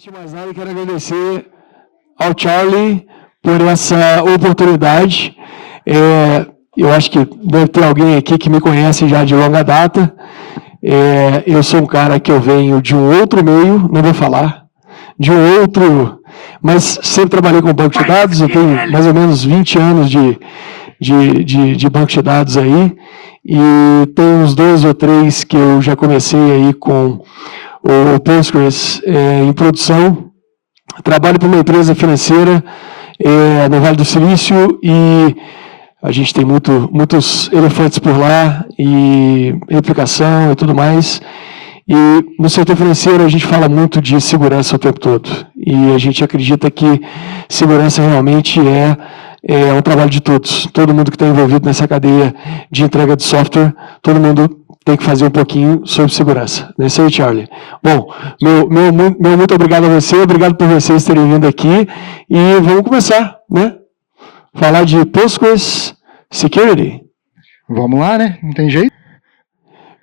Antes de mais nada, quero agradecer ao Charlie por essa oportunidade. Eu acho que deve ter alguém aqui que me conhece já de longa data. Eu sou um cara que eu venho de um outro meio, não vou falar, de um outro, mas sempre trabalhei com banco de dados. Eu tenho mais ou menos 20 anos de banco de dados aí, e tem uns 2 ou 3 que eu já comecei aí com o Postgres em produção. Trabalho para uma empresa financeira no Vale do Silício, e a gente tem muitos elefantes por lá, e replicação e tudo mais. E no setor financeiro a gente fala muito de segurança o tempo todo. E a gente acredita que segurança realmente é um trabalho de todos. Todo mundo que está envolvido nessa cadeia de entrega de software, todo mundo tem que fazer um pouquinho sobre segurança. Não é isso aí, Charlie? Bom, meu muito obrigado a você, obrigado por vocês terem vindo aqui. E vamos começar, né? Falar de Postgres Security. Vamos lá, né? Não tem jeito.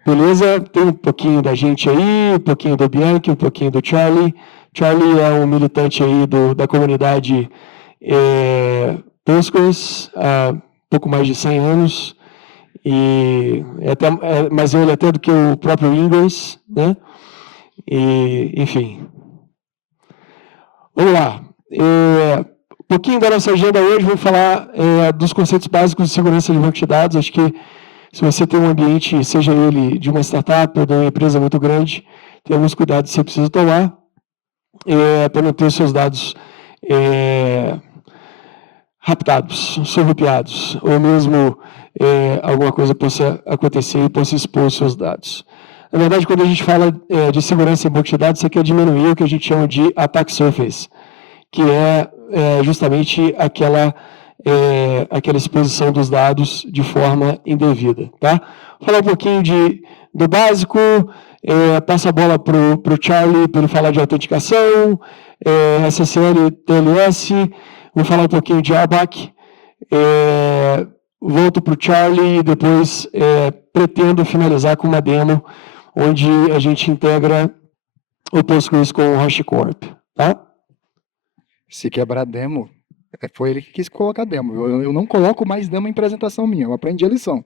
Beleza, tem um pouquinho da gente aí, um pouquinho do Bianchi, um pouquinho do Charlie. Charlie é um militante aí da comunidade Postgres há pouco mais de 100 anos, e mais velho até do que o próprio Ingress, né? E, enfim. Vamos lá. Um pouquinho da nossa agenda hoje, vou falar dos conceitos básicos de segurança de banco de dados. Acho que se você tem um ambiente, seja ele de uma startup ou de uma empresa muito grande, tem alguns cuidados que você precisa tomar para não ter os seus dados raptados, surrupiados, ou mesmo alguma coisa possa acontecer e possa expor os seus dados. Na verdade, quando a gente fala de segurança em banco de dados, você quer diminuir o que a gente chama de attack surface, que é justamente aquela exposição dos dados de forma indevida. Tá? Vou falar um pouquinho do básico, passo a bola para o Charlie para ele falar de autenticação, SSL, TLS, vou falar um pouquinho de ABAC, volto para o Charlie e depois pretendo finalizar com uma demo onde a gente integra o Postgres com o HashiCorp. Tá? Se quebrar demo, foi ele que quis colocar demo. Eu não coloco mais demo em apresentação minha, eu aprendi a lição.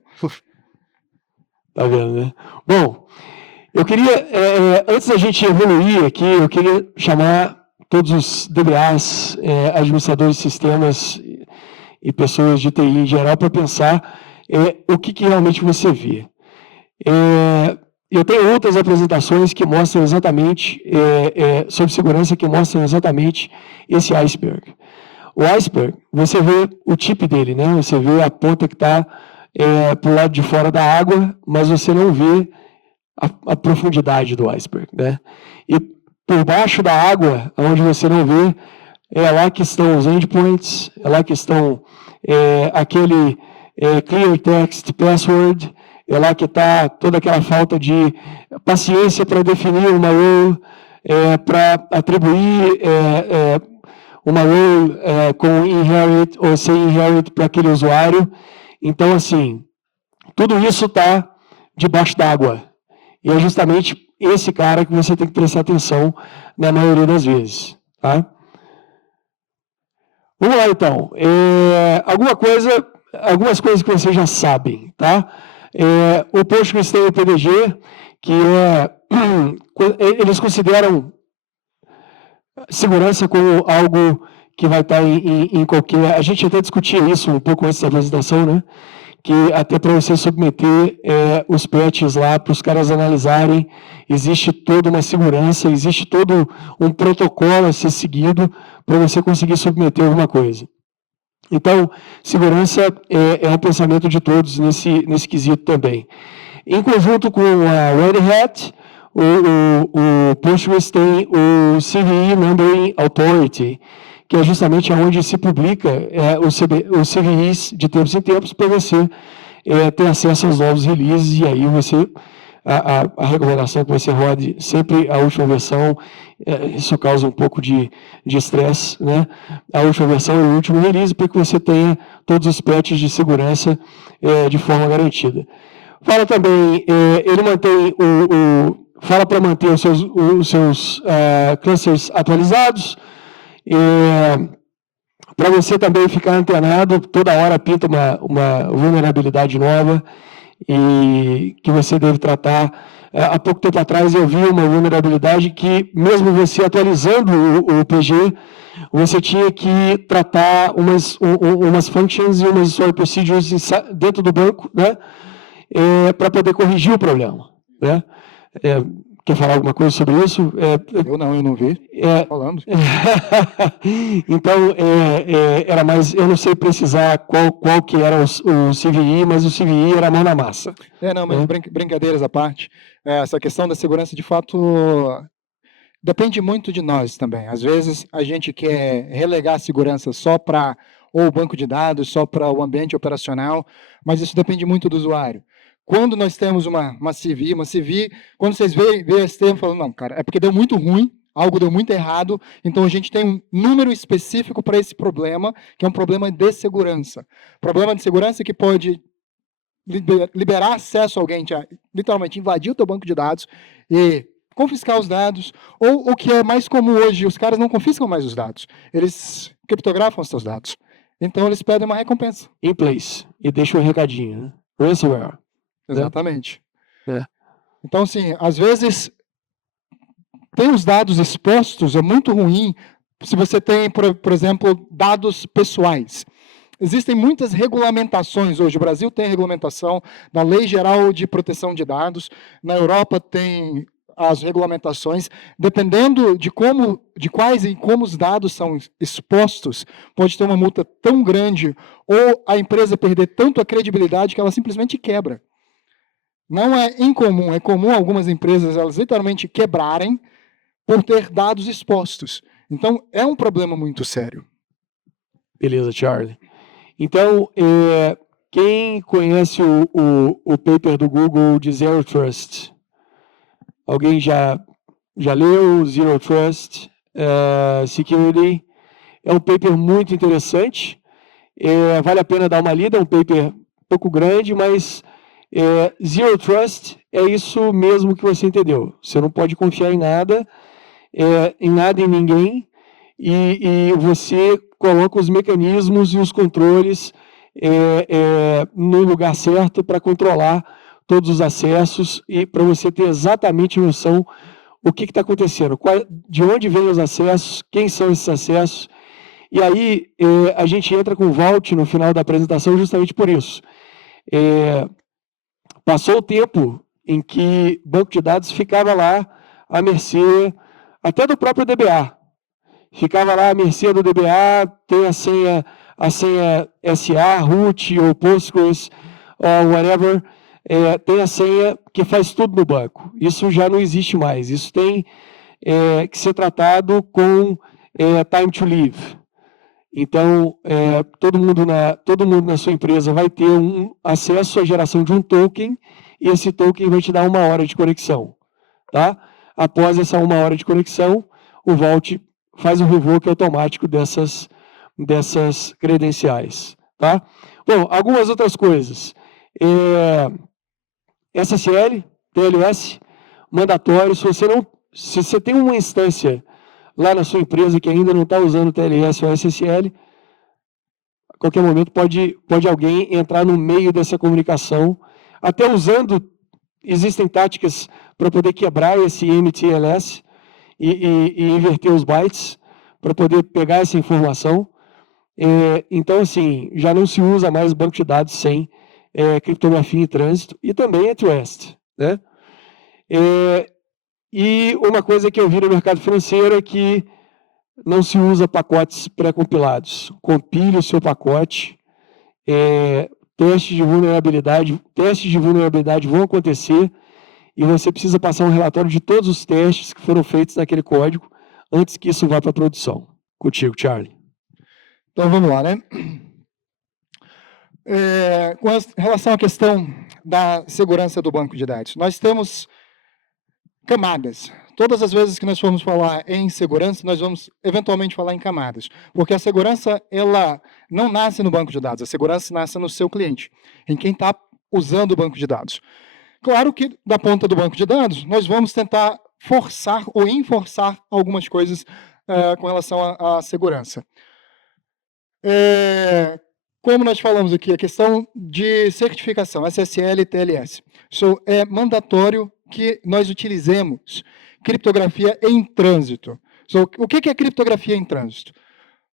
Tá vendo, né? Bom, eu queria, antes da gente evoluir aqui, eu queria chamar todos os DBAs, administradores de sistemas e pessoas de TI em geral para pensar o que realmente você vê. Eu tenho outras apresentações que mostram exatamente, sobre segurança, que mostram exatamente esse iceberg. O iceberg, você vê o tip dele, né? Você vê a ponta que está para o lado de fora da água, mas você não vê a profundidade do iceberg, né? E por baixo da água, onde você não vê, é lá que estão os endpoints, é lá que estão aquele clear text password, é lá que está toda aquela falta de paciência para definir uma role, para atribuir uma role com inherit ou sem inherit para aquele usuário. Então, assim, tudo isso está debaixo d'água. E é justamente esse cara que você tem que prestar atenção na maioria das vezes. Tá? Vamos lá, então. Algumas coisas que vocês já sabem. Tá? O Postgres tem o PDG, que eles consideram segurança como algo que vai estar em qualquer... A gente até discutia isso um pouco antes da apresentação, né? Que até para você submeter os patches lá, para os caras analisarem, existe toda uma segurança, existe todo um protocolo a ser seguido para você conseguir submeter alguma coisa. Então, segurança é um pensamento de todos nesse quesito também. Em conjunto com a Red Hat, o Postgres tem o CVE Numbering Authority, que é justamente onde se publica os CVEs de tempos em tempos para você ter acesso aos novos releases, e aí a recomendação é que você rode sempre a última versão. Isso causa um pouco de estresse, né? A última versão e o último release, para que você tenha todos os patches de segurança de forma garantida. Fala também, ele mantém fala para manter os seus clusters atualizados, para você também ficar antenado, toda hora pinta uma vulnerabilidade nova e que você deve tratar. Há pouco tempo atrás eu vi uma vulnerabilidade que, mesmo você atualizando o PG, você tinha que tratar umas functions e umas story procedures dentro do banco, né, para poder corrigir o problema. Né? Quer falar alguma coisa sobre isso? Eu não vi. Falando. Então, era mais, eu não sei precisar qual que era o CVI, mas o CVI era a mão na massa. Não, mas brincadeiras à parte, essa questão da segurança, de fato, depende muito de nós também. Às vezes, a gente quer relegar a segurança só para ou o banco de dados, só para o ambiente operacional, mas isso depende muito do usuário. Quando nós temos uma CVI, quando vocês veem esse termo, falam, não, cara, é porque deu muito ruim, algo deu muito errado, então a gente tem um número específico para esse problema, que é um problema de segurança. Problema de segurança que pode liberar acesso a alguém, literalmente invadir o teu banco de dados e confiscar os dados, ou o que é mais comum hoje, os caras não confiscam mais os dados, eles criptografam os seus dados. Então eles pedem uma recompensa. In place. E deixa um recadinho, né? Ransomware. Exatamente. Então, assim, às vezes, ter os dados expostos é muito ruim se você tem, por exemplo, dados pessoais. Existem muitas regulamentações hoje. O Brasil tem regulamentação da Lei Geral de Proteção de Dados. Na Europa tem as regulamentações. Dependendo de quais e como os dados são expostos, pode ter uma multa tão grande ou a empresa perder tanto a credibilidade que ela simplesmente quebra. Não é incomum, é comum algumas empresas elas literalmente quebrarem por ter dados expostos. Então, é um problema muito sério. Beleza, Charlie. Então, quem conhece o paper do Google de Zero Trust? Alguém já leu Zero Trust Security? É um paper muito interessante. Vale a pena dar uma lida, é um paper um pouco grande, mas Zero Trust é isso mesmo que você entendeu. Você não pode confiar em nada e ninguém, e você coloca os mecanismos e os controles no lugar certo para controlar todos os acessos e para você ter exatamente noção o que está acontecendo, de onde vêm os acessos, quem são esses acessos. E aí a gente entra com o Vault no final da apresentação justamente por isso. Passou o tempo em que banco de dados ficava lá à mercê até do próprio DBA. Ficava lá à mercê do DBA, tem a senha SA, root ou Postgres, ou whatever, tem a senha que faz tudo no banco. Isso já não existe mais. Isso tem que ser tratado com time to live. Então, todo mundo na sua empresa vai ter acesso à geração de um token, e esse token vai te dar 1 hora de conexão. Tá? Após essa 1 hora de conexão, o Vault faz o revoke automático dessas credenciais. Tá? Bom, algumas outras coisas. SSL, TLS, mandatório. Se você tem uma instância lá na sua empresa que ainda não está usando TLS ou SSL, a qualquer momento pode alguém entrar no meio dessa comunicação, até existem táticas para poder quebrar esse MTLS e inverter os bytes para poder pegar essa informação. Então, assim, já não se usa mais banco de dados sem criptografia em trânsito e também at rest, né? E uma coisa que eu vi no mercado financeiro é que não se usa pacotes pré-compilados. Compile o seu pacote, testes de vulnerabilidade vão acontecer e você precisa passar um relatório de todos os testes que foram feitos naquele código antes que isso vá para a produção. Contigo, Charlie. Então, vamos lá, né? Com relação à questão da segurança do banco de dados, nós temos camadas. Todas as vezes que nós formos falar em segurança, nós vamos eventualmente falar em camadas, porque a segurança ela não nasce no banco de dados, a segurança nasce no seu cliente, em quem está usando o banco de dados. Claro que, da ponta do banco de dados, nós vamos tentar forçar ou enforçar algumas coisas com relação à segurança. Como nós falamos aqui, a questão de certificação, SSL e TLS. É mandatório que nós utilizemos criptografia em trânsito. O que é criptografia em trânsito?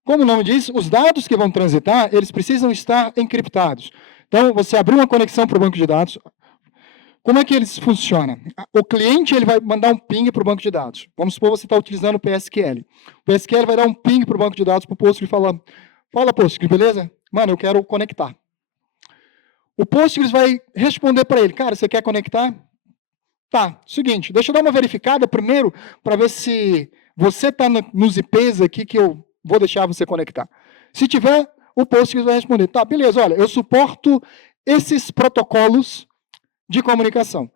Como o nome diz, os dados que vão transitar, eles precisam estar encriptados. Então, você abrir uma conexão para o banco de dados, como é que eles funcionam? O cliente ele vai mandar um ping para o banco de dados. Vamos supor que você está utilizando o PSQL. O PSQL vai dar um ping para o banco de dados, para o Postgres, e fala, Postgres, beleza? Mano, eu quero conectar. O Postgres vai responder para ele, cara, você quer conectar? Tá, seguinte, deixa eu dar uma verificada primeiro, para ver se você está nos IPs aqui que eu vou deixar você conectar. Se tiver, o Postgres vai responder, tá, beleza, olha, eu suporto esses protocolos de comunicação.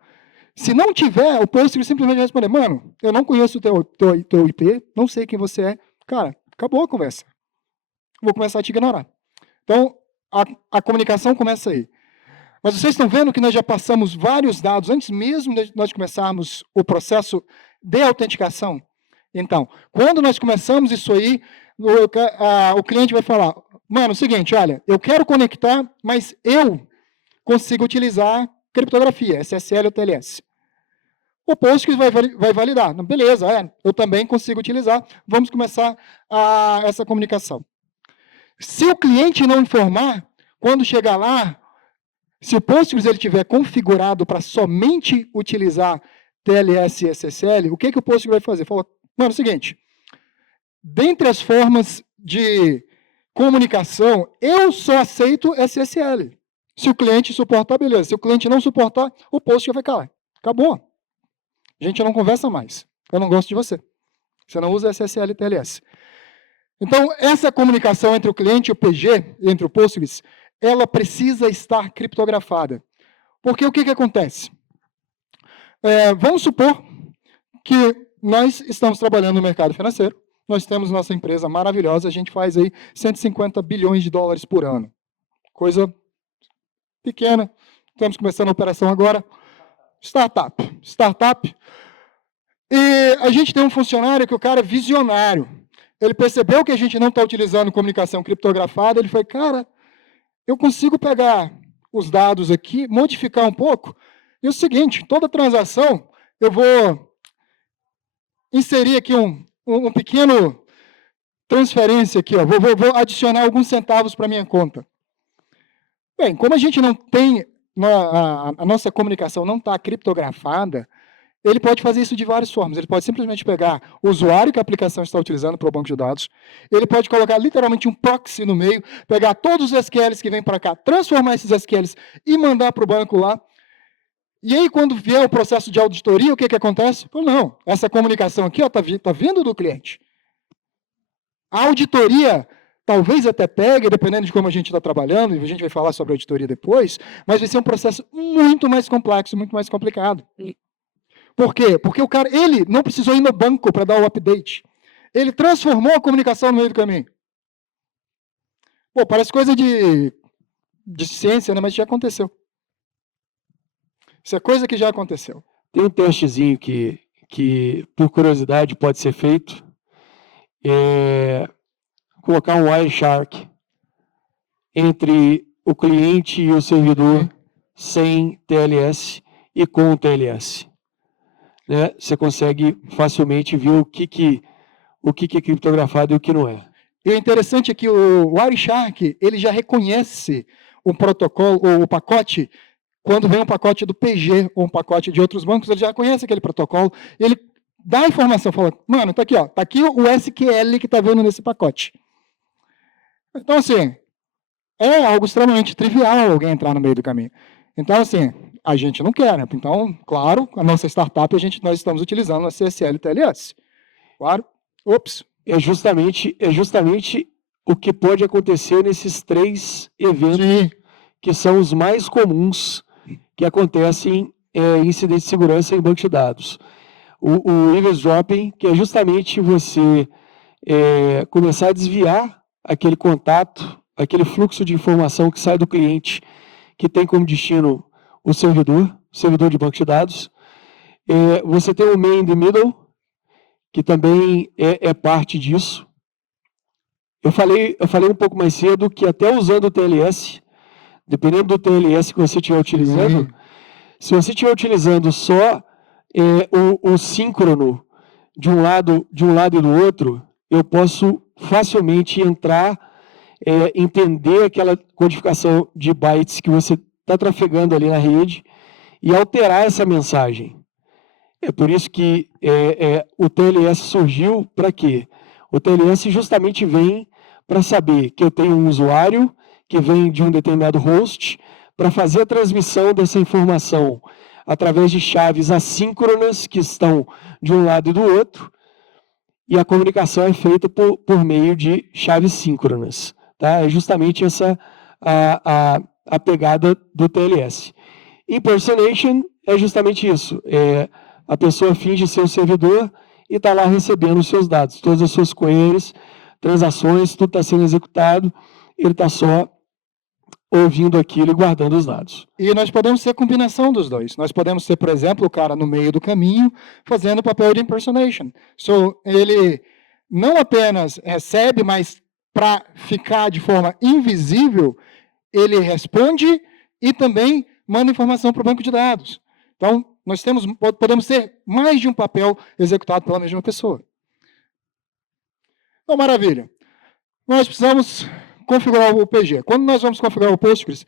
Se não tiver, o Postgres simplesmente vai responder, mano, eu não conheço o teu IP, não sei quem você é. Cara, acabou a conversa. Vou começar a te ignorar. Então, a comunicação começa aí. Mas vocês estão vendo que nós já passamos vários dados, antes mesmo de nós começarmos o processo de autenticação. Então, quando nós começamos isso aí, o cliente vai falar, mano, é o seguinte, olha, eu quero conectar, mas eu consigo utilizar criptografia, SSL ou TLS. O Postgres vai validar. Beleza, eu também consigo utilizar. Vamos começar essa comunicação. Se o cliente não informar, quando chegar lá, se o Postgres ele tiver configurado para somente utilizar TLS e SSL, o que o Postgres vai fazer? Fala, mano, é o seguinte, dentre as formas de comunicação, eu só aceito SSL. Se o cliente suportar, beleza. Se o cliente não suportar, o Postgres vai calar. Acabou. A gente não conversa mais. Eu não gosto de você. Você não usa SSL e TLS. Então, essa comunicação entre o cliente e o PG, entre o Postgres, ela precisa estar criptografada. Porque o que acontece? Vamos supor que nós estamos trabalhando no mercado financeiro, nós temos nossa empresa maravilhosa, a gente faz aí 150 bilhões de dólares por ano. Coisa pequena, estamos começando a operação agora. Startup. E a gente tem um funcionário que o cara é visionário. Ele percebeu que a gente não está utilizando comunicação criptografada, ele foi, cara, eu consigo pegar os dados aqui, modificar um pouco, e o seguinte, toda transação, eu vou inserir aqui um pequeno transferência aqui, ó, vou adicionar alguns centavos para minha conta. Bem, como a gente não tem, a nossa comunicação não está criptografada, ele pode fazer isso de várias formas. Ele pode simplesmente pegar o usuário que a aplicação está utilizando para o banco de dados, ele pode colocar literalmente um proxy no meio, pegar todos os SQLs que vêm para cá, transformar esses SQLs e mandar para o banco lá. E aí, quando vier o processo de auditoria, o que acontece? Não, essa comunicação aqui está vindo do cliente. A auditoria talvez até pegue, dependendo de como a gente está trabalhando, e a gente vai falar sobre a auditoria depois, mas vai ser um processo muito mais complexo, muito mais complicado. Por quê? Porque o cara, ele não precisou ir no banco para dar o update. Ele transformou a comunicação no meio do caminho. Pô, parece coisa de ciência, né? Mas já aconteceu. Isso é coisa que já aconteceu. Tem um testezinho que por curiosidade, pode ser feito. Colocar um Wireshark entre o cliente e o servidor sem TLS e com o TLS. Né? Você consegue facilmente ver o que é criptografado e o que não é. E o interessante é que o Wireshark, ele já reconhece um protocolo, ou o pacote, quando vem um pacote do PG ou um pacote de outros bancos, ele já conhece aquele protocolo, ele dá a informação, fala, mano, tá aqui, ó, tá aqui o SQL que tá vendo nesse pacote. Então, assim, é algo extremamente trivial alguém entrar no meio do caminho. Então, assim, a gente não quer, né? Então, claro, a nossa startup, nós estamos utilizando a CSL e TLS. Claro. Ops. É justamente o que pode acontecer nesses 3 eventos Sim. que são os mais comuns que acontecem em incidentes de segurança em banco de dados. O eavesdropping, que é justamente você começar a desviar aquele contato, aquele fluxo de informação que sai do cliente, que tem como destino o servidor, servidor de banco de dados. Você tem o main in the middle, que também é parte disso. Eu falei um pouco mais cedo que até usando o TLS, dependendo do TLS que você estiver utilizando, se você estiver utilizando só o síncrono de um lado e do outro, eu posso facilmente entrar, entender aquela codificação de bytes que você está trafegando ali na rede e alterar essa mensagem. É por isso que o TLS surgiu para quê? O TLS justamente vem para saber que eu tenho um usuário que vem de um determinado host para fazer a transmissão dessa informação através de chaves assíncronas que estão de um lado e do outro, e a comunicação é feita por meio de chaves síncronas. Tá? É justamente essa a pegada do TLS. Impersonation é justamente isso. A pessoa finge ser um servidor e está lá recebendo os seus dados. Todas as suas queries, transações, tudo está sendo executado, ele está só ouvindo aquilo e guardando os dados. E nós podemos ser combinação dos dois. Nós podemos ser, por exemplo, o cara no meio do caminho, fazendo o papel de impersonation. Ele não apenas recebe, mas para ficar de forma invisível, ele responde e também manda informação para o banco de dados. Então, nós podemos ter mais de um papel executado pela mesma pessoa. Então, maravilha. Nós precisamos configurar o PG. Quando nós vamos configurar o Postgres,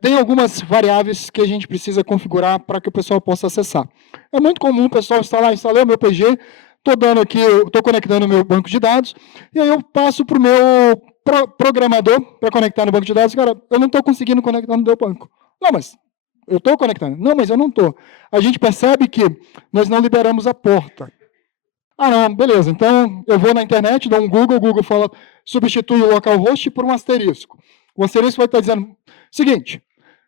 tem algumas variáveis que a gente precisa configurar para que o pessoal possa acessar. É muito comum o pessoal instalei o meu PG, estou conectando o meu banco de dados, e aí eu passo para o meu programador para conectar no banco de dados. Cara, eu não estou conseguindo conectar no meu banco. Não, mas eu estou conectando. Não, mas eu não estou. A gente percebe que nós não liberamos a porta. Ah, não, beleza. Então, eu vou na internet, dou um Google, o Google fala, substitui o localhost por um asterisco. O asterisco vai estar dizendo, seguinte,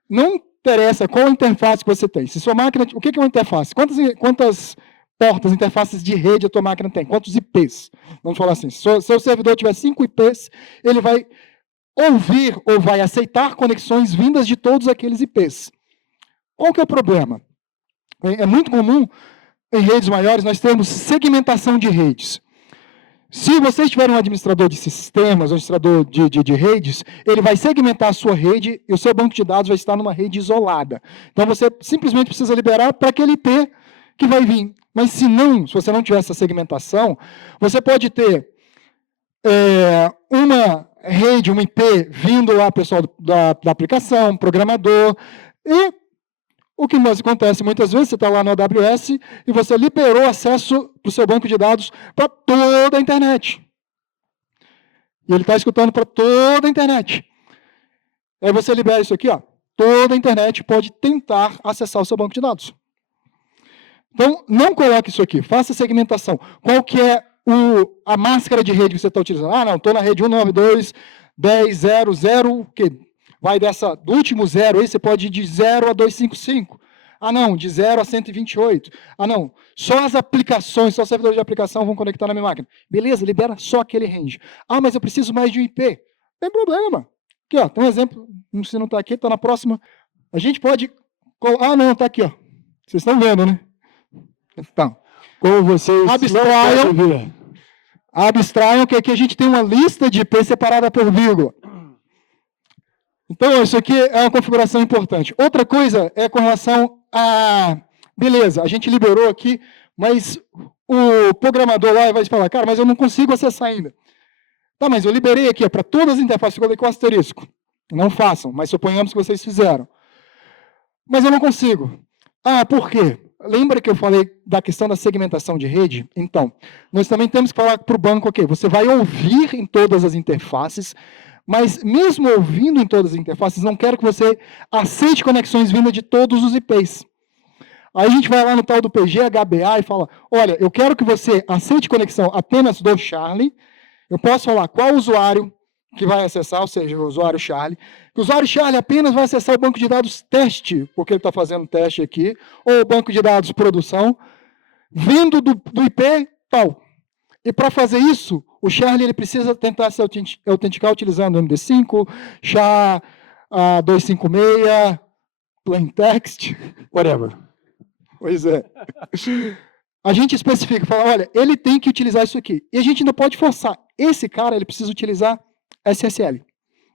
não interessa qual interface que você tem. Se sua máquina, o que é uma interface? Quantas portas, interfaces de rede a tua máquina tem? Quantos IPs? Vamos falar assim, se o seu servidor tiver 5 IPs, ele vai ouvir ou vai aceitar conexões vindas de todos aqueles IPs. Qual que é o problema? É muito comum, em redes maiores, nós temos segmentação de redes. Se vocês tiverem um administrador de sistemas, um administrador de redes, ele vai segmentar a sua rede e o seu banco de dados vai estar numa rede isolada. Então, você simplesmente precisa liberar para aquele IP que vai vir. Mas se você não tiver essa segmentação, você pode ter uma rede, um IP, vindo lá pessoal da aplicação, programador, e o que mais acontece muitas vezes, você está lá no AWS e você liberou acesso para o seu banco de dados para toda a internet. E ele está escutando para toda a internet. Aí você libera isso aqui, ó, toda a internet pode tentar acessar o seu banco de dados. Então, não coloque isso aqui, faça segmentação. Qual que é a máscara de rede que você está utilizando? Ah, não, estou na rede 192.10.0.0, o quê? Vai do último zero aí, você pode ir de 0 a 255. Ah, não, de 0 a 128. Ah, não, só as aplicações, só os servidores de aplicação vão conectar na minha máquina. Beleza, libera só aquele range. Ah, mas eu preciso mais de um IP. Não tem problema. Aqui, ó, tem um exemplo, se não está aqui, está na próxima. A gente pode... Ah, não, está aqui, ó. Vocês estão vendo, né? Então, como vocês abstraiam que aqui a gente tem uma lista de IP separada por vírgula. Então, isso aqui é uma configuração importante. Outra coisa é com relação a... Beleza, a gente liberou aqui, mas o programador lá vai falar, cara, mas eu não consigo acessar ainda. Tá, mas eu liberei aqui para todas as interfaces, eu coloquei o asterisco. Não façam, mas suponhamos que vocês fizeram. Mas eu não consigo. Ah, por quê? Lembra que eu falei da questão da segmentação de rede? Então, nós também temos que falar para o banco, ok, você vai ouvir em todas as interfaces, mas mesmo ouvindo em todas as interfaces, não quero que você aceite conexões vindas de todos os IPs. Aí a gente vai lá no tal do PG, HBA e fala, olha, eu quero que você aceite conexão apenas do Charlie, eu posso falar qual usuário que vai acessar, ou seja, o usuário Charlie. O usuário Charlie apenas vai acessar o banco de dados teste, porque ele está fazendo teste aqui, ou o banco de dados produção, vindo do IP tal. E para fazer isso, o Charlie ele precisa tentar se autenticar utilizando o MD5, SHA-256, plain text, whatever. pois é. A gente especifica, fala, olha, ele tem que utilizar isso aqui. E a gente ainda pode forçar. Esse cara, ele precisa utilizar SSL.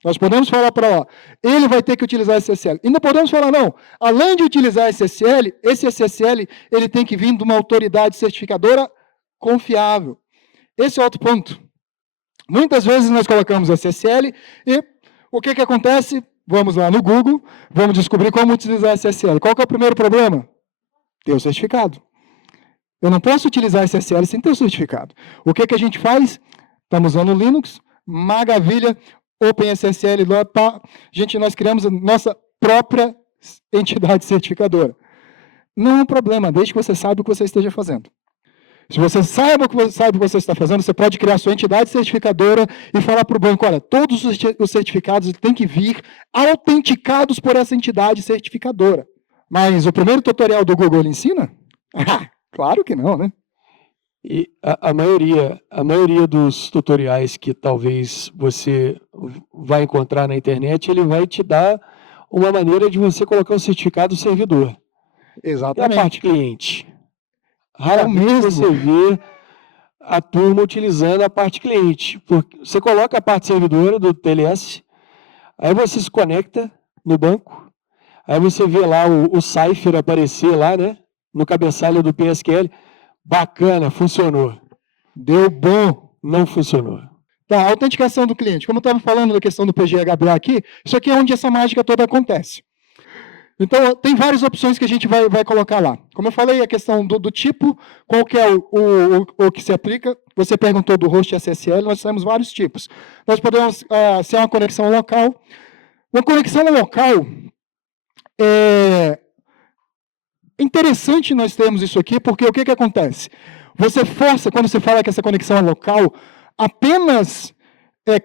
Nós podemos falar para lá, ele vai ter que utilizar SSL. Ainda podemos falar, não, além de utilizar SSL, esse SSL ele tem que vir de uma autoridade certificadora confiável. Esse é outro ponto. Muitas vezes nós colocamos SSL e o que acontece? Vamos lá no Google, vamos descobrir como utilizar SSL. Qual que é o primeiro problema? Ter o certificado. Eu não posso utilizar SSL sem ter o certificado. O que a gente faz? Estamos usando o Linux, maravilha, OpenSSL, nós criamos a nossa própria entidade certificadora. Não é um problema, desde que você saiba o que você esteja fazendo. Se você sabe o que você está fazendo, você pode criar sua entidade certificadora e falar para o banco, olha, todos os certificados têm que vir autenticados por essa entidade certificadora. Mas o primeiro tutorial do Google ele ensina? Claro que não, né? E a maioria dos tutoriais que talvez você vai encontrar na internet, ele vai te dar uma maneira de você colocar o certificado servidor. Exatamente. E a parte cliente? Raramente você vê a turma utilizando a parte cliente. Porque você coloca a parte servidora do TLS, aí você se conecta no banco, aí você vê lá o cipher aparecer lá, né? No cabeçalho do PSQL. Bacana, funcionou. Deu bom, não funcionou. Tá, autenticação do cliente. Como eu estava falando da questão do PGHBA aqui, isso aqui é onde essa mágica toda acontece. Então, tem várias opções que a gente vai colocar lá. Como eu falei, a questão do tipo, qual que é o que se aplica. Você perguntou do host SSL, nós temos vários tipos. Nós podemos ser uma conexão local. Uma conexão local é interessante nós termos isso aqui, porque o que acontece? Você força, quando você fala que essa conexão é local, apenas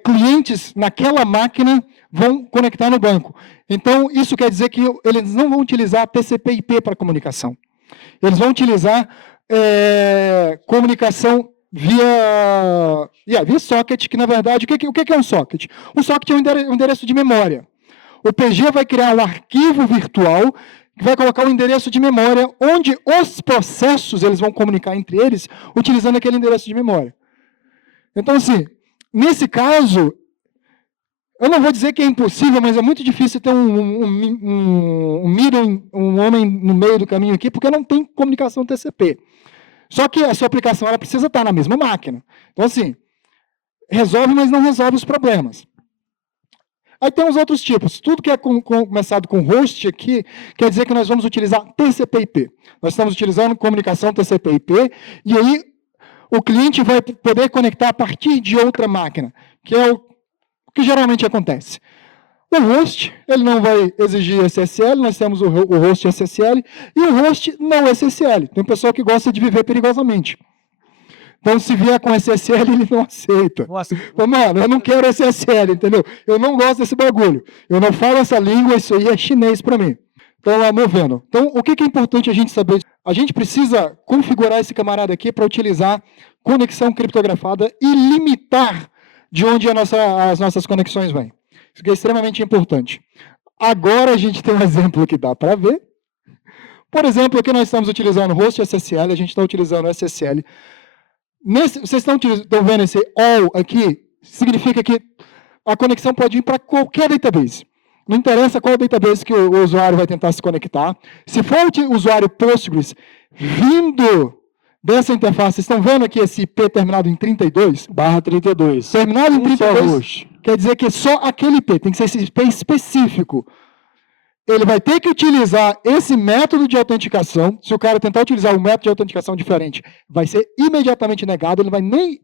clientes naquela máquina vão conectar no banco. Então, isso quer dizer que eles não vão utilizar TCP/IP para comunicação. Eles vão utilizar comunicação via socket, que na verdade, o que é um socket? Um socket é um endereço de memória. O PG vai criar um arquivo virtual que vai colocar um endereço de memória onde os processos eles vão comunicar entre eles utilizando aquele endereço de memória. Então, assim, nesse caso, eu não vou dizer que é impossível, mas é muito difícil ter um homem no meio do caminho aqui, porque não tem comunicação TCP. Só que a sua aplicação ela precisa estar na mesma máquina. Então, assim, resolve, mas não resolve os problemas. Aí tem os outros tipos. Tudo que é começado com host aqui, quer dizer que nós vamos utilizar TCP/IP. Nós estamos utilizando comunicação TCP/IP, e aí o cliente vai poder conectar a partir de outra máquina, que é o que geralmente acontece. O host, ele não vai exigir SSL, nós temos o host SSL, e o host não SSL. Tem um pessoal que gosta de viver perigosamente. Então, se vier com SSL, ele não aceita. Nossa. Mano, eu não quero SSL, entendeu? Eu não gosto desse bagulho. Eu não falo essa língua, isso aí é chinês para mim. Então, lá, movendo. Então, o que é importante a gente saber? A gente precisa configurar esse camarada aqui para utilizar conexão criptografada e limitar de onde as nossas conexões vêm. Isso aqui é extremamente importante. Agora, a gente tem um exemplo que dá para ver. Por exemplo, aqui nós estamos utilizando host SSL, a gente está utilizando SSL. Vocês estão vendo esse all aqui? Significa que a conexão pode ir para qualquer database. Não interessa qual database que o usuário vai tentar se conectar. Se for o usuário Postgres vindo dessa interface, vocês estão vendo aqui esse IP terminado em 32? Terminado em 32, quer dizer que só aquele IP, tem que ser esse IP específico. Ele vai ter que utilizar esse método de autenticação. Se o cara tentar utilizar um método de autenticação diferente, vai ser imediatamente negado, ele vai nem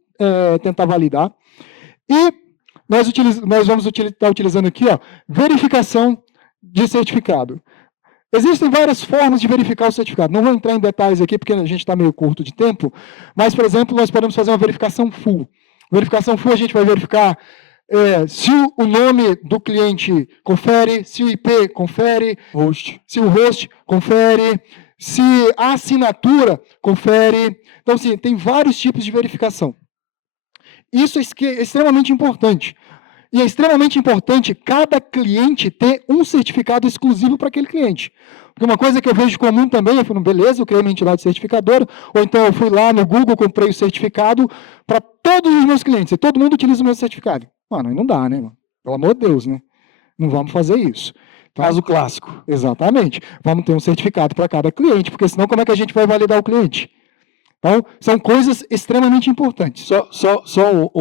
tentar validar. E nós vamos estar utilizando aqui, ó, verificação de certificado. Existem várias formas de verificar o certificado. Não vou entrar em detalhes aqui, porque a gente está meio curto de tempo, mas, por exemplo, nós podemos fazer uma verificação full. Verificação full, a gente vai verificar se o nome do cliente confere, se o IP confere, se o host confere, se a assinatura confere. Então, assim, tem vários tipos de verificação. Isso é extremamente importante. E é extremamente importante cada cliente ter um certificado exclusivo para aquele cliente. Porque uma coisa que eu vejo comum também, eu falo, beleza, eu criei minha entidade certificadora, ou então eu fui lá no Google, comprei o certificado para todos os meus clientes, e todo mundo utiliza o meu certificado. Mano, aí não dá, né, mano? Pelo amor de Deus, né? Não vamos fazer isso. Tá? Caso clássico. Exatamente. Vamos ter um certificado para cada cliente, porque senão como é que a gente vai validar o cliente? Então, são coisas extremamente importantes. Só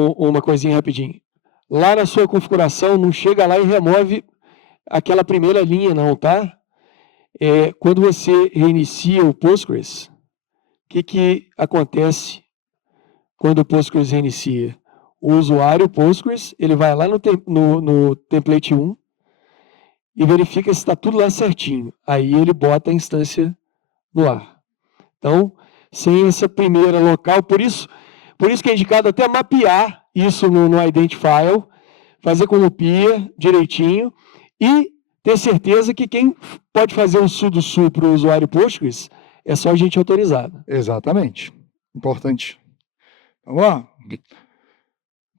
uma coisinha rapidinho. Lá na sua configuração, não chega lá e remove aquela primeira linha, não, tá? Quando você reinicia o Postgres, o que acontece quando o Postgres reinicia? O usuário Postgres, ele vai lá no template 1 e verifica se está tudo lá certinho. Aí ele bota a instância no ar. Então, sem essa primeira local, por isso que é indicado até mapear isso no Identifile, fazer como peer direitinho e ter certeza que quem pode fazer o sudo-su para o usuário Postgres é só gente autorizada. Exatamente. Importante. Vamos lá.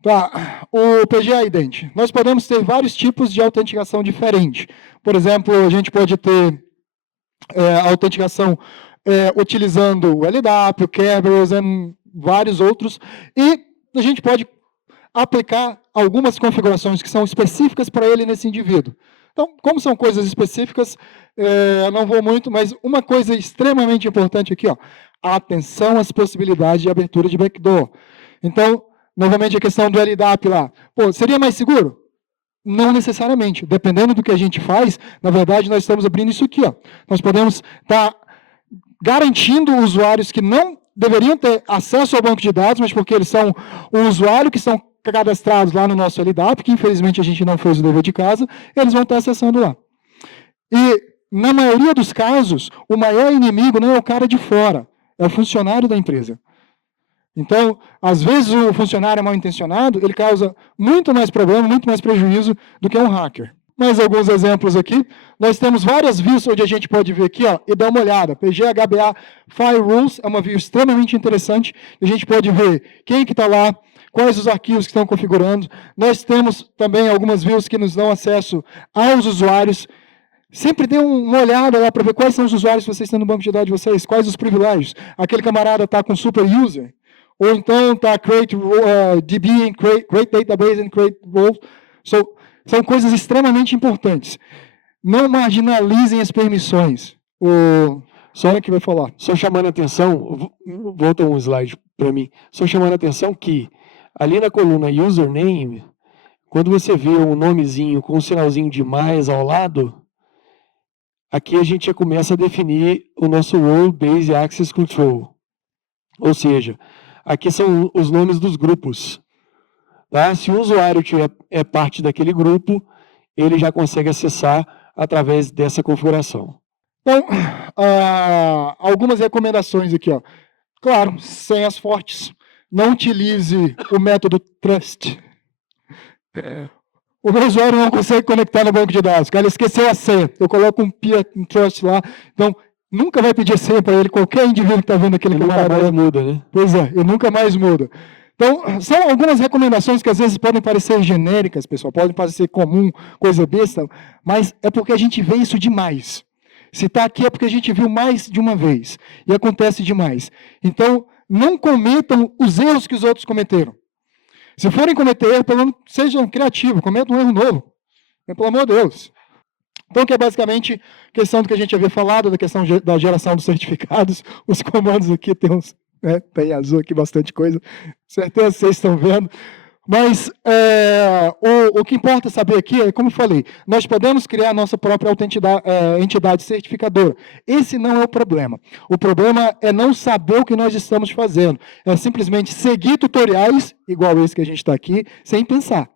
Tá. O PGA Ident. Nós podemos ter vários tipos de autenticação diferente. Por exemplo, a gente pode ter autenticação utilizando o LDAP, o Kerberos e vários outros. E a gente pode aplicar algumas configurações que são específicas para ele nesse indivíduo. Então, como são coisas específicas, eu não vou muito, mas uma coisa extremamente importante aqui, ó, atenção às possibilidades de abertura de backdoor. Então, novamente a questão do LDAP lá. Pô, seria mais seguro? Não necessariamente. Dependendo do que a gente faz, na verdade, nós estamos abrindo isso aqui. Ó. Nós podemos estar garantindo usuários que não deveriam ter acesso ao banco de dados, mas porque eles são um usuário que estão cadastrados lá no nosso LDAP, que infelizmente a gente não fez o dever de casa, eles vão estar acessando lá. E, na maioria dos casos, o maior inimigo não é o cara de fora, é o funcionário da empresa. Então, às vezes o funcionário é mal intencionado, ele causa muito mais problema, muito mais prejuízo do que um hacker. Mais alguns exemplos aqui. Nós temos várias views onde a gente pode ver aqui, ó, e dar uma olhada. PGHBA File Rules é uma view extremamente interessante. A gente pode ver quem que está lá, quais os arquivos que estão configurando. Nós temos também algumas views que nos dão acesso aos usuários. Sempre dê uma olhada lá para ver quais são os usuários que vocês têm no banco de dados de vocês, quais os privilégios. Aquele camarada está com super user, ou então está create DB, create database and create role. São coisas extremamente importantes. Não marginalizem as permissões. Só que vai falar. Só chamando a atenção, volta um slide para mim. Só chamando a atenção que ali na coluna username, quando você vê um nomezinho com um sinalzinho de mais ao lado, aqui a gente já começa a definir o nosso Role Based Access Control. Ou seja, aqui são os nomes dos grupos. Tá? Se o usuário é parte daquele grupo, ele já consegue acessar através dessa configuração. Então, algumas recomendações aqui. Ó. Claro, senhas fortes. Não utilize o método trust. O meu usuário não consegue conectar no banco de dados. Ele esqueceu a senha. Eu coloco um trust lá. Então, nunca vai pedir senha para ele. Qualquer indivíduo que está vendo aquele nunca mais muda, né? Pois é, e nunca mais muda. Então, são algumas recomendações que às vezes podem parecer genéricas, pessoal, podem parecer comum, coisa besta, mas é porque a gente vê isso demais. Se está aqui é porque a gente viu mais de uma vez, e acontece demais. Então, não cometam os erros que os outros cometeram. Se forem cometer erro, pelo menos sejam criativos, cometam um erro novo. Pelo amor de Deus. Então, que é basicamente a questão do que a gente havia falado, da questão da geração dos certificados, os comandos aqui tem uns... tem azul aqui, bastante coisa. Certeza que vocês estão vendo. Mas o que importa saber aqui é, como eu falei, nós podemos criar a nossa própria entidade certificadora. Esse não é o problema. O problema é não saber o que nós estamos fazendo. É simplesmente seguir tutoriais, igual esse que a gente está aqui, sem pensar.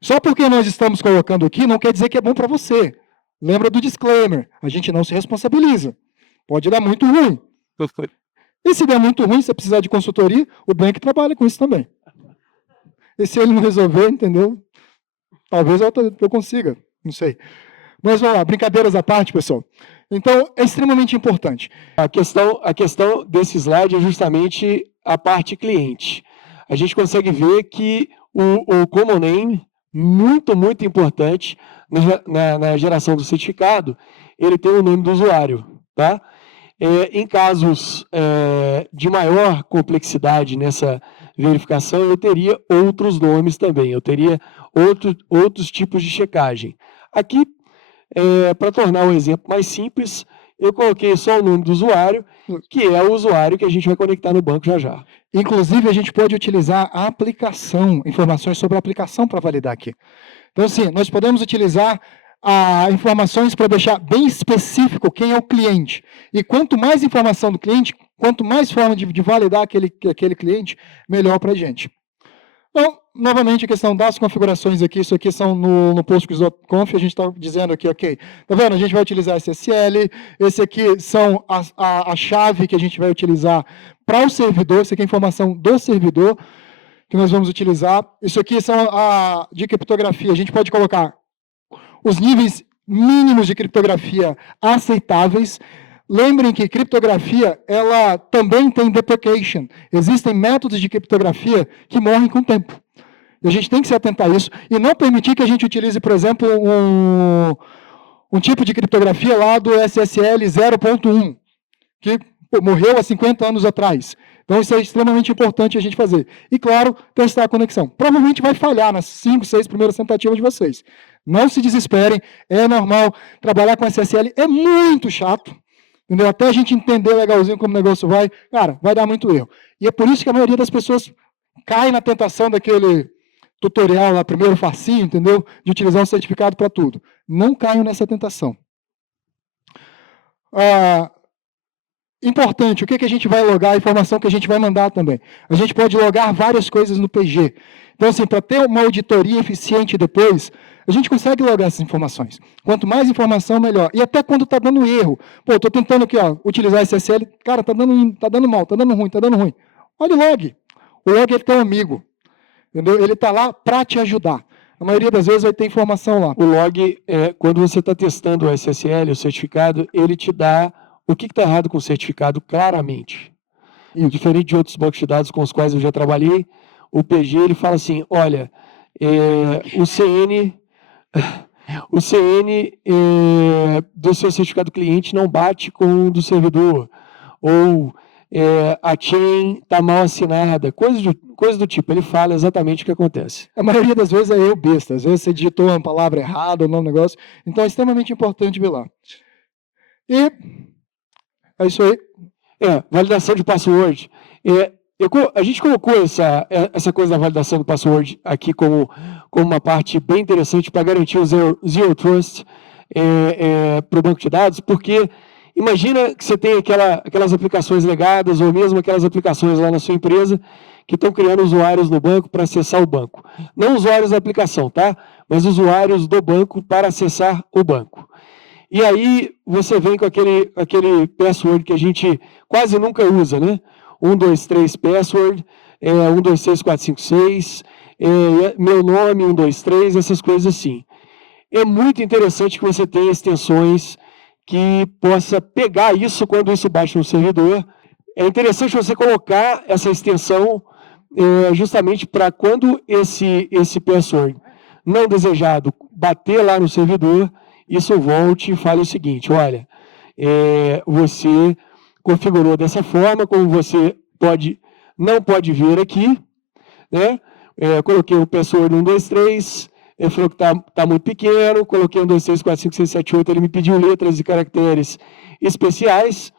Só porque nós estamos colocando aqui, não quer dizer que é bom para você. Lembra do disclaimer. A gente não se responsabiliza. Pode dar muito ruim. E se der muito ruim, se você precisar de consultoria, o Bank trabalha com isso também. E se ele não resolver, entendeu? Talvez eu consiga, não sei. Mas vamos lá, brincadeiras à parte, pessoal. Então, é extremamente importante. A questão desse slide é justamente a parte cliente. A gente consegue ver que o common name muito, muito importante na geração do certificado, ele tem o nome do usuário, tá? Em casos de maior complexidade nessa verificação, eu teria outros nomes também, eu teria outros tipos de checagem. Aqui, para tornar o exemplo mais simples, eu coloquei só o nome do usuário, que é o usuário que a gente vai conectar no banco já já. Inclusive, a gente pode utilizar a aplicação, informações sobre a aplicação para validar aqui. Então, assim, nós podemos utilizar informações para deixar bem específico quem é o cliente. E quanto mais informação do cliente, quanto mais forma de validar aquele cliente, melhor para a gente. Então, novamente, a questão das configurações aqui, isso aqui são no PostgreSQL.conf, a gente está dizendo aqui, ok, tá vendo? A gente vai utilizar SSL, esse aqui são a chave que a gente vai utilizar para o servidor, isso aqui é a informação do servidor que nós vamos utilizar. Isso aqui são de criptografia, a gente pode colocar os níveis mínimos de criptografia aceitáveis. Lembrem que criptografia, ela também tem deprecation. Existem métodos de criptografia que morrem com o tempo. E a gente tem que se atentar a isso e não permitir que a gente utilize, por exemplo, um tipo de criptografia lá do SSL 0.1, que morreu há 50 anos atrás. Então, isso é extremamente importante a gente fazer. E, claro, testar a conexão. Provavelmente vai falhar nas 5, 6 primeiras tentativas de vocês. Não se desesperem, é normal. Trabalhar com SSL é muito chato. Entendeu? Até a gente entender legalzinho como o negócio vai, cara, vai dar muito erro. E é por isso que a maioria das pessoas cai na tentação daquele tutorial lá, primeiro facinho, entendeu? De utilizar um certificado para tudo. Não caiam nessa tentação. Importante, o que a gente vai logar, a informação que a gente vai mandar também. A gente pode logar várias coisas no PG. Então, assim, para ter uma auditoria eficiente depois, a gente consegue logar essas informações. Quanto mais informação, melhor. E até quando está dando erro. Pô, estou tentando aqui, ó, utilizar SSL, cara, está dando mal, está dando ruim. Olha o log. O log é teu amigo. Entendeu? Ele está lá para te ajudar. A maioria das vezes vai ter informação lá. O log, quando você está testando o SSL, o certificado, ele te dá o que está errado com o certificado claramente. E diferente de outros bancos de dados com os quais eu já trabalhei, o PG ele fala assim, olha, o CN do seu certificado cliente não bate com o do servidor, ou a chain está mal assinada, coisa do tipo, ele fala exatamente o que acontece. A maioria das vezes é eu besta, às vezes você digitou uma palavra errada ou não negócio, então é extremamente importante ver lá. E é isso aí. Validação de password. A gente colocou essa coisa da validação do password aqui como uma parte bem interessante para garantir o Zero Trust para o banco de dados, porque imagina que você tem aquelas aplicações legadas ou mesmo aquelas aplicações lá na sua empresa que estão criando usuários no banco para acessar o banco. Não usuários da aplicação, tá? Mas usuários do banco para acessar o banco. E aí você vem com aquele password que a gente quase nunca usa, né? 123 password, 123456, meu nome 123, essas coisas assim. É muito interessante que você tenha extensões que possa pegar isso quando isso baixa no servidor. É interessante você colocar essa extensão justamente para quando esse password não desejado bater lá no servidor, isso volte e fale o seguinte, olha, você configurou dessa forma, como você não pode ver aqui, né? Coloquei o password 123, ele falou que está muito pequeno, coloquei 1, 2, 3, 4, 5, 6, 7, 8, ele me pediu letras e caracteres especiais,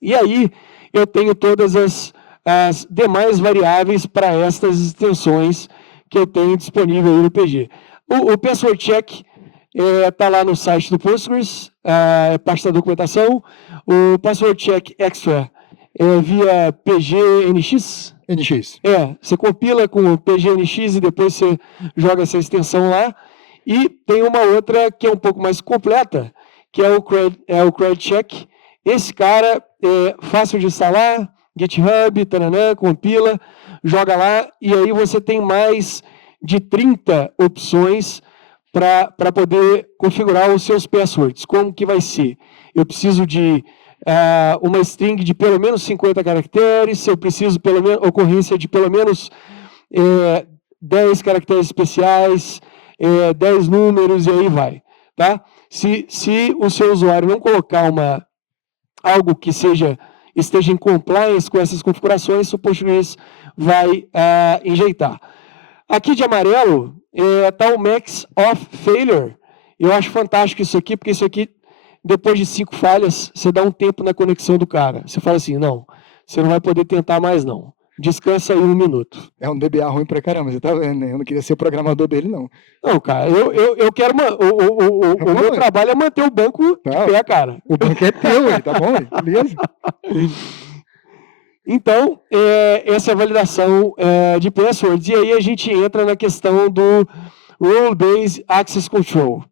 e aí eu tenho todas as demais variáveis para estas extensões que eu tenho disponível aí no PG. O password check está lá no site do Postgres, é parte da documentação. O password check extra via PGNX. Você compila com o PGNX e depois você joga essa extensão lá. E tem uma outra que é um pouco mais completa, que é o Cred Check. Esse cara é fácil de instalar, GitHub, taranã, compila, joga lá, e aí você tem mais de 30 opções para poder configurar os seus passwords. Como que vai ser? Eu preciso de uma string de pelo menos 50 caracteres, eu preciso ocorrência de pelo menos 10 caracteres especiais, 10 números e aí vai. Tá? Se o seu usuário não colocar algo que esteja em compliance com essas configurações, o Postgres vai injeitar. Aqui de amarelo está o Max of Failure. Eu acho fantástico isso aqui, porque isso aqui, depois de 5 falhas, você dá um tempo na conexão do cara. Você fala assim, não, você não vai poder tentar mais não. Descansa aí 1 minuto. É um DBA ruim pra caramba, você tá vendo, né? Eu não queria ser o programador dele, não. Não, cara, eu quero... O meu trabalho é manter o banco de pé, cara. O banco é teu, tá bom? Beleza. Então, essa é a validação de passwords. E aí a gente entra na questão do Role-Based Access Control.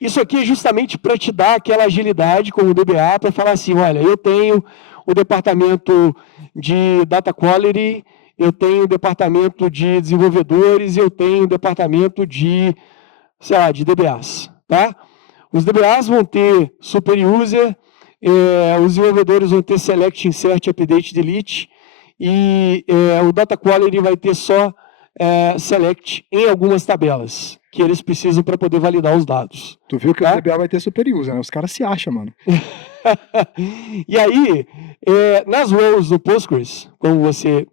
Isso aqui é justamente para te dar aquela agilidade como DBA, para falar assim, olha, eu tenho o departamento de Data Quality, eu tenho o departamento de desenvolvedores, eu tenho o departamento de, sei lá, de DBAs. Tá? Os DBAs vão ter Super User, os desenvolvedores vão ter Select, Insert, Update, Delete, e o Data Quality vai ter só Select em algumas tabelas que eles precisam para poder validar os dados. Tu viu que o DBA vai ter Super User, né? Os caras se acham, mano. E aí, nas roles do Postgres, como você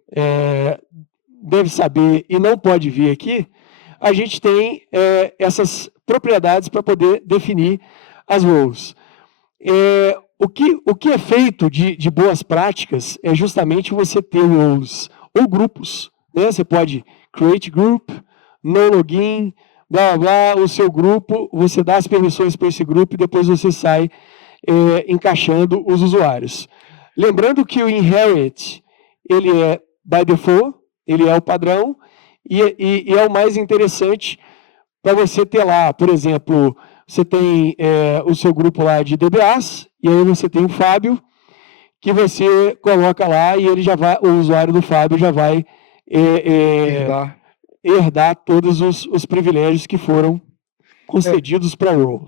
deve saber e não pode ver aqui, a gente tem essas propriedades para poder definir as roles. O que é feito de boas práticas é justamente você ter roles ou grupos. Né? Você pode create group, no login, blá, blá, o seu grupo, você dá as permissões para esse grupo e depois você sai encaixando os usuários. Lembrando que o inherit, ele é by default, ele é o padrão, e é o mais interessante para você ter lá, por exemplo, você tem o seu grupo lá de DBAs, e aí você tem o Fábio, que coloca lá e ele já vai, o usuário do Fábio já vai herdar todos os privilégios que foram concedidos para o role.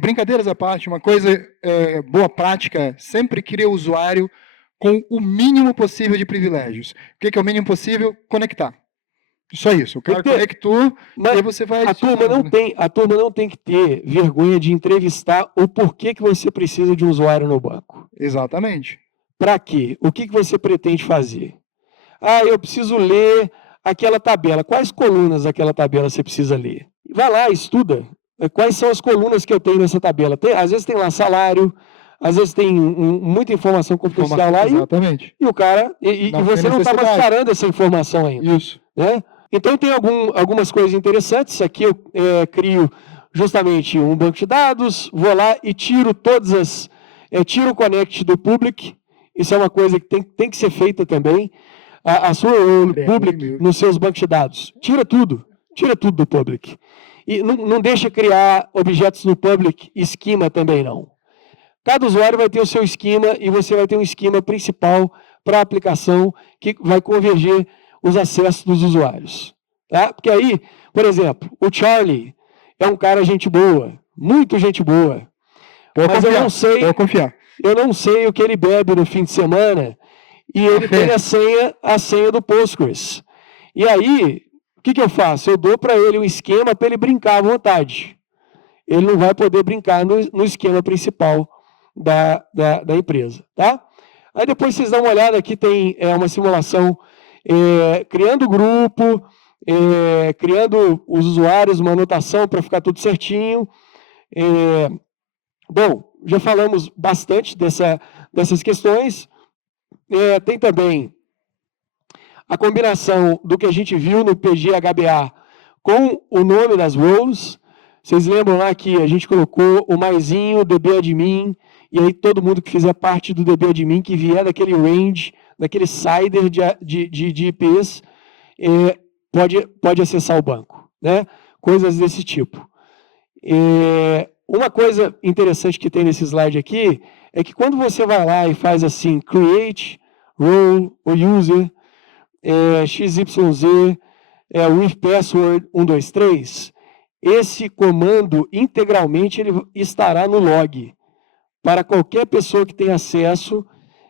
Brincadeiras à parte, uma coisa boa prática, sempre cria o usuário com o mínimo possível de privilégios. O que é o mínimo possível? Conectar. Só isso. O cara conectou, e aí você vai... A turma não tem que ter vergonha de entrevistar o porquê que você precisa de um usuário no banco. Exatamente. Para quê? O que você pretende fazer? Eu preciso ler aquela tabela. Quais colunas daquela tabela você precisa ler? Vai lá, estuda. Quais são as colunas que eu tenho nessa tabela? Às vezes tem lá salário, às vezes tem muita informação confidencial lá. Exatamente. E o cara... E você não está mascarando essa informação ainda. Isso. Né? Então, tem algumas coisas interessantes. Aqui eu crio justamente um banco de dados, vou lá e tiro tiro o connect do public. Isso é uma coisa que tem que ser feita também. A sua public nos seus bancos de dados. Tira tudo do public. E não deixa criar objetos no public esquema também, não. Cada usuário vai ter o seu esquema e você vai ter um esquema principal para a aplicação que vai converger os acessos dos usuários. Tá? Porque aí, por exemplo, o Charlie é um cara gente boa, muito gente boa. Mas eu não sei o que ele bebe no fim de semana e ele tem a senha do Postgres. E aí, o que eu faço? Eu dou para ele um esquema para ele brincar à vontade. Ele não vai poder brincar no esquema principal da empresa. Tá? Aí depois vocês dão uma olhada, aqui tem uma simulação criando grupo, criando os usuários, uma anotação para ficar tudo certinho. Bom, já falamos bastante dessas questões. Tem também a combinação do que a gente viu no PG-HBA com o nome das roles. Vocês lembram lá que a gente colocou o maisinho, DBadmin, e aí todo mundo que fizer parte do DBadmin, que vier daquele range, daquele CIDR de IPs, pode acessar o banco. Né? Coisas desse tipo. Uma coisa interessante que tem nesse slide aqui é que quando você vai lá e faz assim, create, role, ou user, XYZ, with password 123, esse comando integralmente ele estará no log, para qualquer pessoa que tenha acesso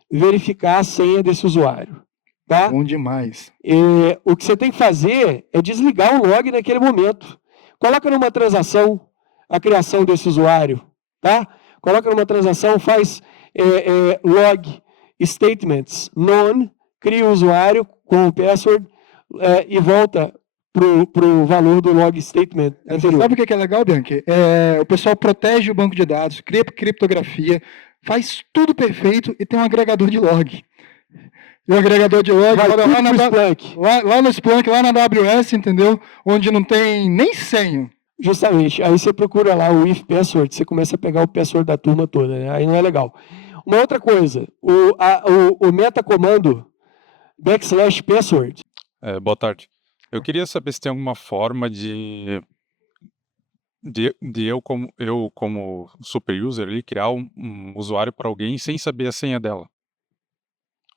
verificar a senha desse usuário. Tá? Bom demais. O que você tem que fazer é desligar o log naquele momento. Coloca numa transação a criação desse usuário. Tá? Coloca numa transação, faz log statements none, cria o usuário com o password e volta para o valor do log statement anterior. Sabe o que é legal, Bianchi? O pessoal protege o banco de dados, cria criptografia, faz tudo perfeito e tem um agregador de log. E o agregador de log lá no Splunk, lá na AWS, entendeu? Onde não tem nem senha. Justamente. Aí você procura lá o if password, você começa a pegar o password da turma toda, né? Aí não é legal. Uma outra coisa, o metacomando \password. Boa tarde. Eu queria saber se tem alguma forma de eu como super user ali, criar um usuário para alguém sem saber a senha dela.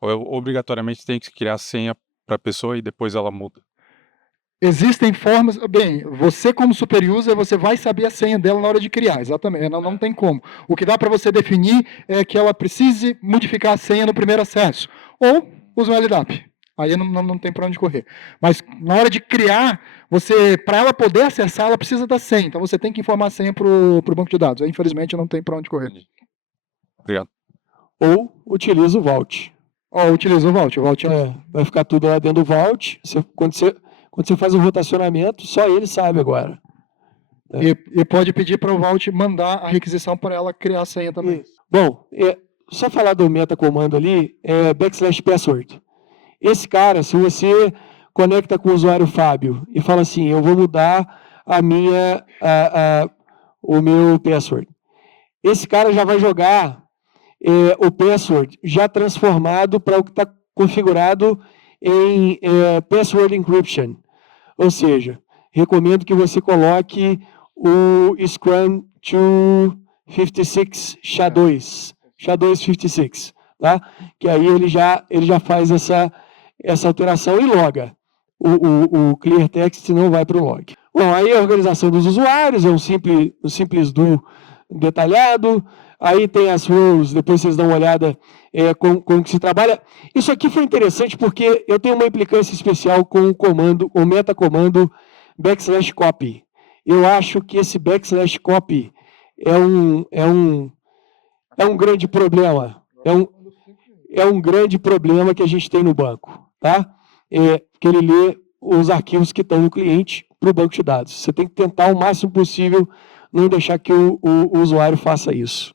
Ou eu obrigatoriamente tenho que criar a senha para a pessoa e depois ela muda? Existem formas... Bem, você como super user, você vai saber a senha dela na hora de criar, exatamente, não tem como. O que dá para você definir é que ela precise modificar a senha no primeiro acesso. Ou usa um LDAP. Aí não tem para onde correr. Mas na hora de criar, para ela poder acessar, ela precisa da senha. Então você tem que informar a senha para o banco de dados. Aí, infelizmente, não tem para onde correr. Obrigado. Ou utiliza o Vault. Utiliza o Vault. Vai ficar tudo lá dentro do Vault. Quando você faz o rotacionamento, só ele sabe agora. E pode pedir para o Vault mandar a requisição para ela criar a senha também. Isso. Bom, só falar do metacomando ali, \password. Esse cara, se você conecta com o usuário Fábio e fala assim, eu vou mudar o meu password. Esse cara já vai jogar o password já transformado para o que está configurado em password encryption. Ou seja, recomendo que você coloque o Scrum 256 SHA-2 SHA-256, tá? Que aí ele já faz essa alteração e loga. O clear text não vai para o log. Bom, aí a organização dos usuários é um simples do detalhado. Aí tem as roles, depois vocês dão uma olhada como que se trabalha. Isso aqui foi interessante porque eu tenho uma implicância especial com o metacomando \copy. Eu acho que esse \copy é um grande problema. É um grande problema que a gente tem no banco, tá? Que ele lê os arquivos que estão no cliente para o banco de dados. Você tem que tentar o máximo possível não deixar que o usuário faça isso.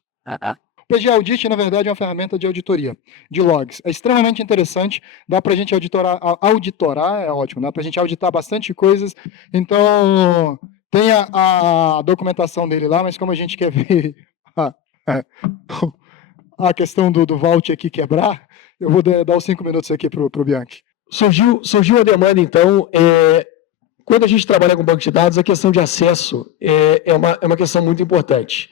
O PG Audit, na verdade, é uma ferramenta de auditoria, de logs. É extremamente interessante, dá para a gente auditorar é ótimo, dá para a gente auditar bastante coisas. Então, tem a documentação dele lá, mas como a gente quer ver a questão do Vault aqui quebrar, eu vou dar os 5 minutos aqui para o Bianchi. Surgiu a demanda, então, quando a gente trabalha com banco de dados, a questão de acesso é uma questão muito importante.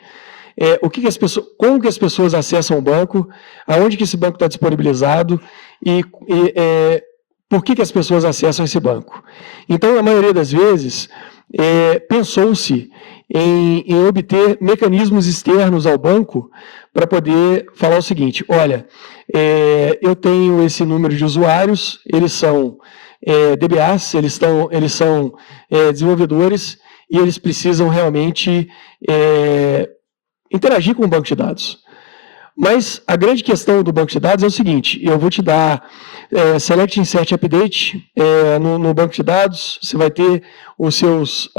Como que as pessoas acessam o banco, aonde que esse banco está disponibilizado e por que as pessoas acessam esse banco. Então, na maioria das vezes, pensou-se em obter mecanismos externos ao banco para poder falar o seguinte, olha, eu tenho esse número de usuários, eles são DBAs, eles são desenvolvedores e eles precisam realmente interagir com o banco de dados. Mas a grande questão do banco de dados é o seguinte, eu vou te dar Select, Insert, Update no banco de dados, você vai ter os seus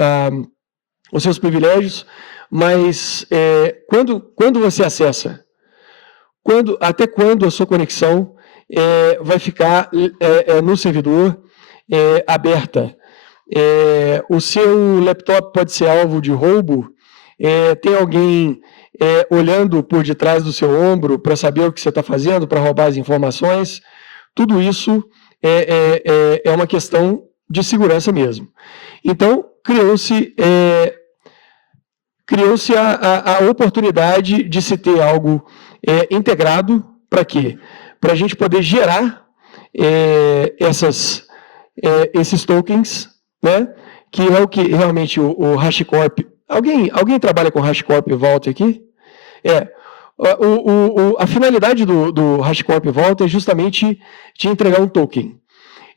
privilégios, mas quando você acessa, até quando a sua conexão vai ficar no servidor aberta. O seu laptop pode ser alvo de roubo, tem alguém olhando por detrás do seu ombro para saber o que você está fazendo, para roubar as informações. Tudo isso é uma questão de segurança mesmo. Então, criou-se a oportunidade de se ter algo integrado. Para quê? Para a gente poder gerar esses tokens, né? Que é o que realmente o HashiCorp... Alguém trabalha com HashiCorp Vault aqui? A finalidade do HashiCorp Vault é justamente te entregar um token.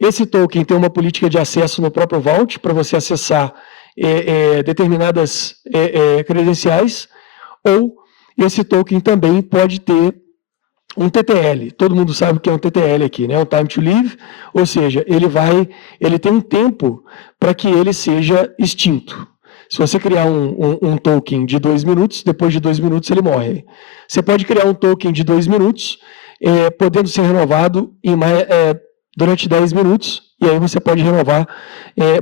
Esse token tem uma política de acesso no próprio Vault para você acessar determinadas credenciais, ou esse token também pode ter um TTL. Todo mundo sabe o que é um TTL aqui, né? Um time to live, ou seja, ele tem um tempo para que ele seja extinto. Se você criar um token de 2 minutos, depois de 2 minutos ele morre. Você pode criar um token de 2 minutos, podendo ser renovado durante 10 minutos, e aí você pode renovar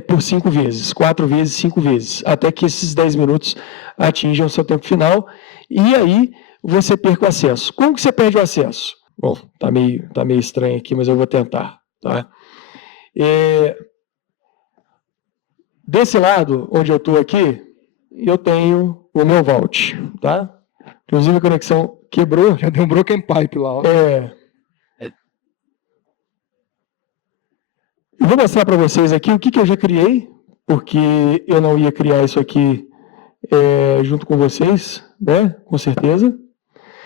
por 5 vezes, 4 vezes, 5 vezes, até que esses 10 minutos atinjam o seu tempo final, e aí você perca o acesso. Como que você perde o acesso? Bom, tá meio estranho aqui, mas eu vou tentar. Tá? Desse lado, onde eu estou aqui, eu tenho o meu Vault. Tá? Inclusive a conexão quebrou. Já deu um broken pipe lá. Ó. Eu vou mostrar para vocês aqui o que eu já criei, porque eu não ia criar isso aqui junto com vocês, né? Com certeza.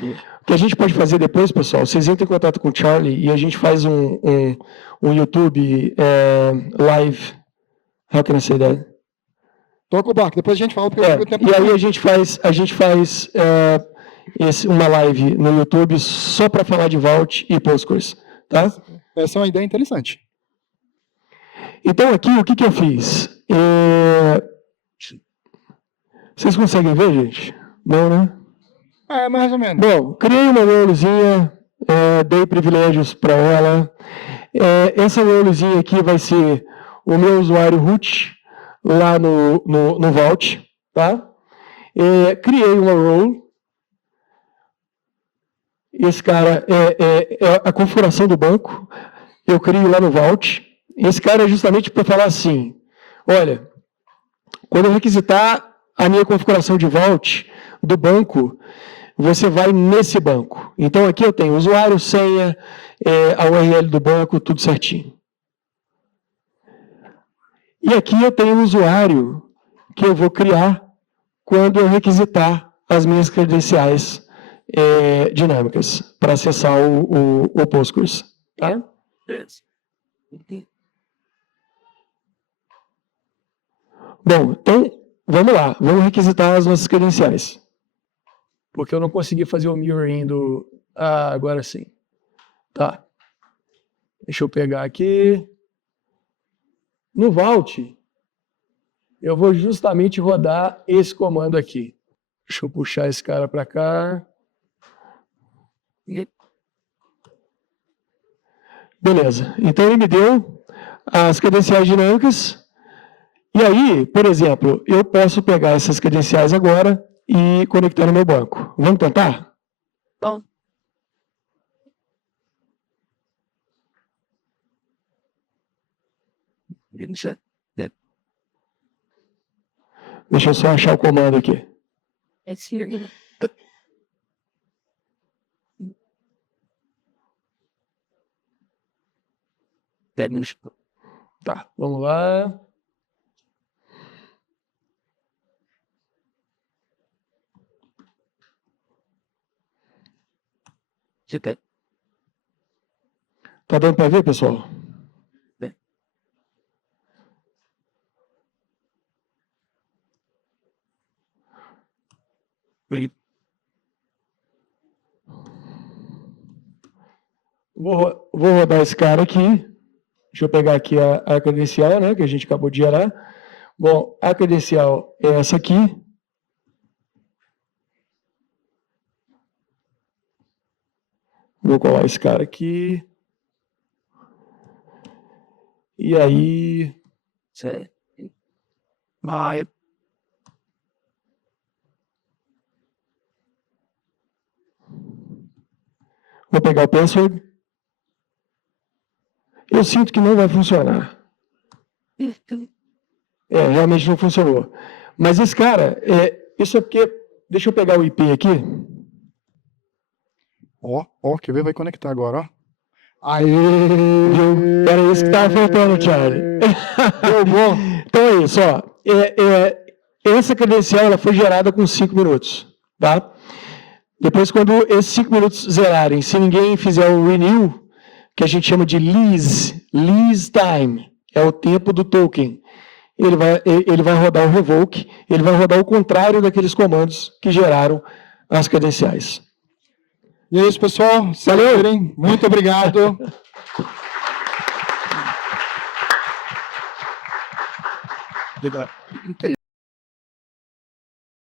O que a gente pode fazer depois, pessoal, vocês entram em contato com o Charlie e a gente faz um YouTube live. How can I say that? Toca o barco, depois a gente fala. E aí a gente faz uma live no YouTube só para falar de Vault e Postgres. Tá? Essa é uma ideia interessante. Então aqui, o que eu fiz? Vocês conseguem ver, gente? Não, né? Mais ou menos. Bom, criei uma rolezinha, dei privilégios para ela. Essa rolezinha aqui vai ser o meu usuário root lá no Vault. Tá? Criei uma role. Esse cara é a configuração do banco. Eu crio lá no Vault. Esse cara é justamente para falar assim, olha, quando eu requisitar a minha configuração de Vault do banco, você vai nesse banco. Então aqui eu tenho usuário, senha, a URL do banco, tudo certinho. E aqui eu tenho o usuário que eu vou criar quando eu requisitar as minhas credenciais dinâmicas para acessar o Postgres. Tá? Bom, então, vamos lá. Vamos requisitar as nossas credenciais. Porque eu não consegui fazer o mirroring do... agora sim. Tá. Deixa eu pegar aqui. No Vault, eu vou justamente rodar esse comando aqui. Deixa eu puxar esse cara para cá. Beleza. Então, ele me deu as credenciais dinâmicas. E aí, por exemplo, eu posso pegar essas credenciais agora e conectar no meu banco. Vamos tentar? Bom. Deixa eu só achar o comando aqui. Tá, vamos lá. Tá dando para ver, pessoal? Vou rodar esse cara aqui. Deixa eu pegar aqui a credencial, né, que a gente acabou de gerar. Bom, a credencial é essa aqui. Vou colar esse cara aqui. E aí... Vai. Vou pegar o password. Eu sinto que não vai funcionar. Realmente não funcionou. Mas esse cara, isso é porque... Deixa eu pegar o IP aqui. Quer ver? Vai conectar agora, ó. Aê! Era isso que estava faltando, Charlie. Bom. Então é isso, ó. Essa credencial ela foi gerada com 5 minutos, tá? Depois, quando esses 5 minutos zerarem, se ninguém fizer o renew, que a gente chama de lease time, é o tempo do token. Ele vai rodar o revoke, ele vai rodar o contrário daqueles comandos que geraram as credenciais. E é isso, pessoal. Valeu! Muito obrigado. Obrigado.